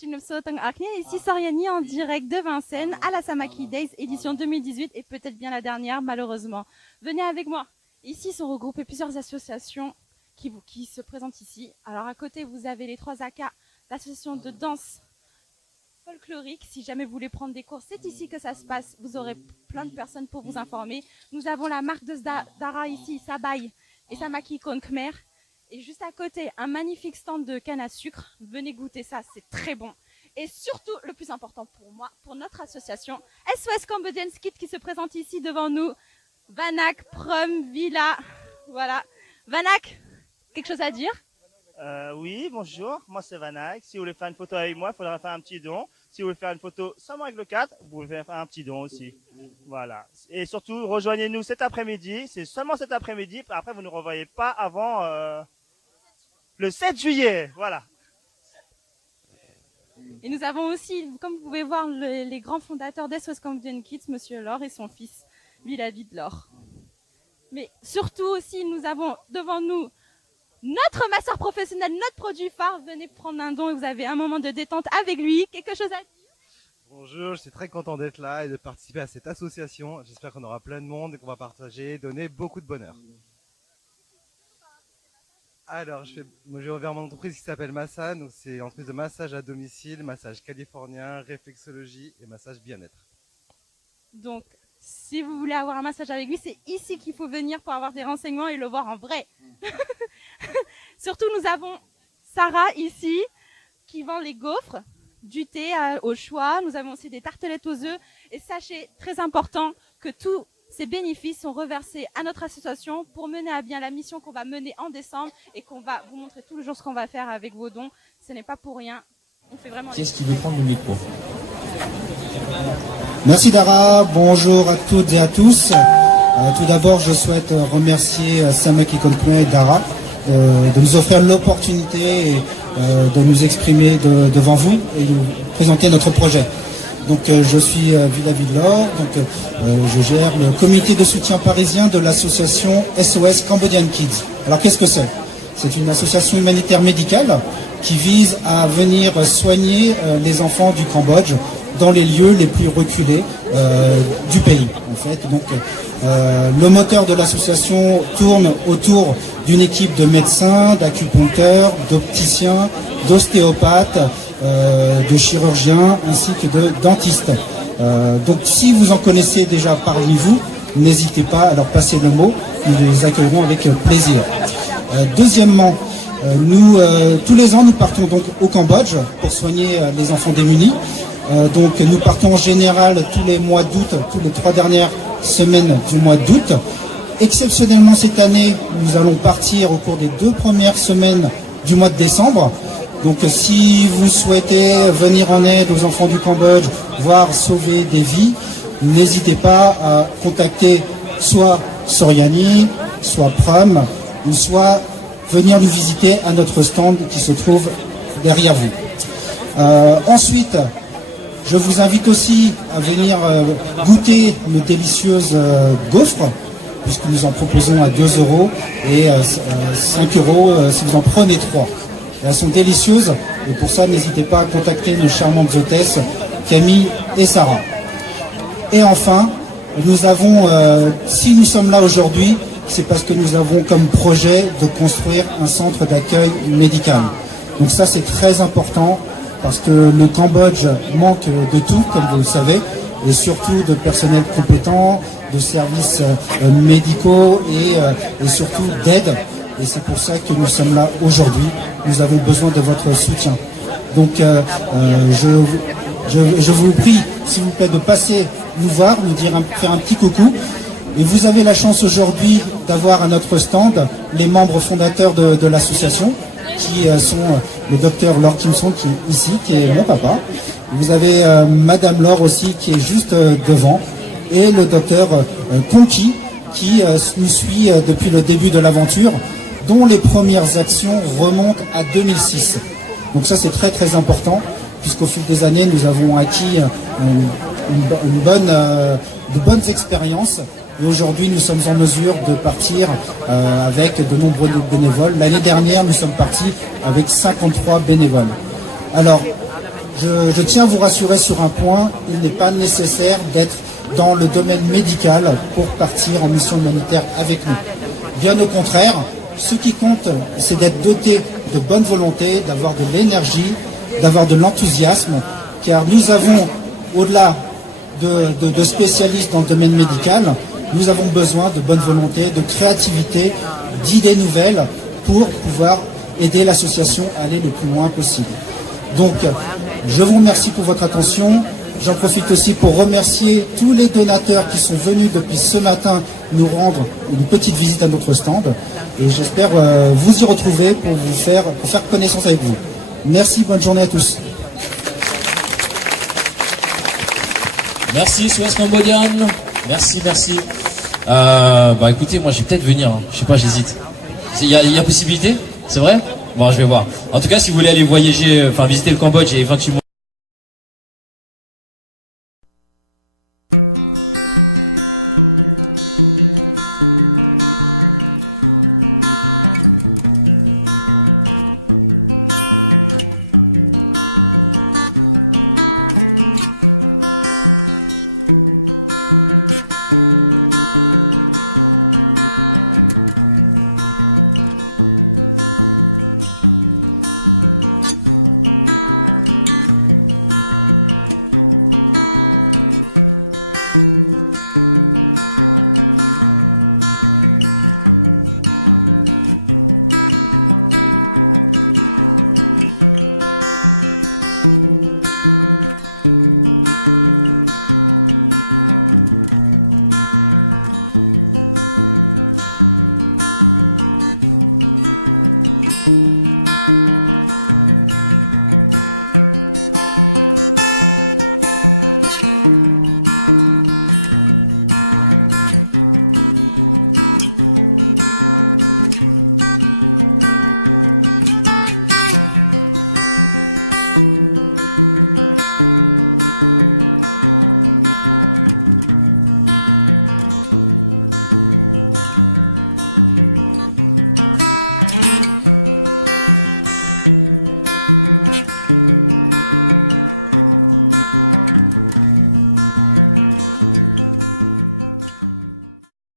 Ici Soriani en direct de Vincennes à la Samaki Days édition 2018 et peut-être bien la dernière malheureusement. Venez avec moi. Ici sont regroupées plusieurs associations qui se présentent ici. Alors à côté vous avez les 3 AK, l'association de danse folklorique. Si jamais vous voulez prendre des cours, c'est ici que ça se passe. Vous aurez plein de personnes pour vous informer. Nous avons la marque de Dara ici, Sabaï et Samaki Kon Khmer. Et juste à côté, un magnifique stand de canne à sucre. Venez goûter ça, c'est très bon. Et surtout, le plus important pour moi, pour notre association, SOS Cambodian Kids qui se présente ici devant nous. Vanak, Prom, Villa, voilà. Vanak, quelque chose à dire? Oui, bonjour, moi c'est Vanak. Si vous voulez faire une photo avec moi, il faudra faire un petit don. Si vous voulez faire une photo seulement avec le 4, vous pouvez faire un petit don aussi. Voilà. Et surtout, rejoignez-nous cet après-midi. C'est seulement cet après-midi. Après, vous ne revoyez pas avant le 7 juillet. Voilà. Et nous avons aussi, comme vous pouvez voir, les grands fondateurs d'SOS Cambodian Kids, Monsieur Laure et son fils, David Laure. Mais surtout aussi, nous avons devant nous notre masseur professionnel, notre produit phare. Venez prendre un don et vous avez un moment de détente avec lui. Quelque chose à dire? Bonjour, je suis très content d'être là et de participer à cette association. J'espère qu'on aura plein de monde et qu'on va partager, donner beaucoup de bonheur. Alors, je vais vers mon entreprise qui s'appelle Massa. Donc, c'est une entreprise de massage à domicile, massage californien, réflexologie et massage bien-être. Donc, si vous voulez avoir un massage avec lui, c'est ici qu'il faut venir pour avoir des renseignements et le voir en vrai. Surtout, nous avons Sarah ici qui vend les gaufres, du thé au choix. Nous avons aussi des tartelettes aux œufs. Et sachez, très important, que tous ces bénéfices sont reversés à notre association pour mener à bien la mission qu'on va mener en décembre et qu'on va vous montrer tous les jours ce qu'on va faire avec vos dons. Ce n'est pas pour rien. On fait vraiment. Qui est-ce qui veut prendre le micro? Merci Dara, bonjour à toutes et à tous. Tout d'abord, je souhaite remercier Samaki Kon Khmer et Dara de nous offrir l'opportunité de nous exprimer devant vous et de vous présenter notre projet. Donc je suis David Laure, donc je gère le comité de soutien parisien de l'association SOS Cambodian Kids. Alors qu'est-ce que c'est? C'est une association humanitaire médicale qui vise à venir soigner les enfants du Cambodge dans les lieux les plus reculés du pays. En fait, donc le moteur de l'association tourne autour d'une équipe de médecins, d'acupuncteurs, d'opticiens, d'ostéopathes, de chirurgiens ainsi que de dentistes. Donc si vous en connaissez déjà parmi vous, n'hésitez pas à leur passer le mot, nous les accueillerons avec plaisir. Deuxièmement, nous tous les ans nous partons donc au Cambodge pour soigner les enfants démunis. Donc nous partons en général tous les mois d'août, tous les 3 dernières semaines du mois d'août. Exceptionnellement cette année, nous allons partir au cours des 2 premières semaines du mois de décembre. Donc si vous souhaitez venir en aide aux enfants du Cambodge, voire sauver des vies, n'hésitez pas à contacter soit Soriani, soit Prom, ou soit venir nous visiter à notre stand qui se trouve derrière vous. Ensuite, je vous invite aussi à venir goûter nos délicieuses gaufres, puisque nous en proposons à 2 € et 5 € si vous en prenez 3. Elles sont délicieuses et pour ça, n'hésitez pas à contacter nos charmantes hôtesses Camille et Sarah. Et enfin, nous avons, si nous sommes là aujourd'hui, c'est parce que nous avons comme projet de construire un centre d'accueil médical. Donc ça, c'est très important parce que le Cambodge manque de tout, comme vous le savez, et surtout de personnel compétent, de services médicaux et surtout d'aide. Et c'est pour ça que nous sommes là aujourd'hui. Nous avons besoin de votre soutien. Donc je vous prie, s'il vous plaît, de passer nous voir, faire un petit coucou. Et vous avez la chance aujourd'hui d'avoir à notre stand les membres fondateurs de l'association, qui sont le docteur Laure Kimson qui est ici, qui est mon papa. Vous avez Madame Laure aussi qui est juste devant, et le docteur Conqui qui nous suit depuis le début de l'aventure, dont les premières actions remontent à 2006. Donc ça c'est très très important, puisqu'au fil des années nous avons acquis de bonnes expériences. Et aujourd'hui, nous sommes en mesure de partir avec de nombreux bénévoles. L'année dernière, nous sommes partis avec 53 bénévoles. Alors, Je tiens à vous rassurer sur un point, il n'est pas nécessaire d'être dans le domaine médical pour partir en mission humanitaire avec nous. Bien au contraire, ce qui compte, c'est d'être doté de bonne volonté, d'avoir de l'énergie, d'avoir de l'enthousiasme, car nous avons, au-delà de spécialistes dans le domaine médical, nous avons besoin de bonne volonté, de créativité, d'idées nouvelles pour pouvoir aider l'association à aller le plus loin possible. Donc, je vous remercie pour votre attention. J'en profite aussi pour remercier tous les donateurs qui sont venus depuis ce matin nous rendre une petite visite à notre stand. Et j'espère vous y retrouver pour faire connaissance avec vous. Merci, bonne journée à tous. Merci SOS Cambodian. Merci. Écoutez, moi je vais peut-être venir. Hein. Je sais pas, j'hésite. Il y a possibilité? C'est vrai? Bon, je vais voir. En tout cas, si vous voulez aller voyager, visiter le Cambodge, il y a 28 mois.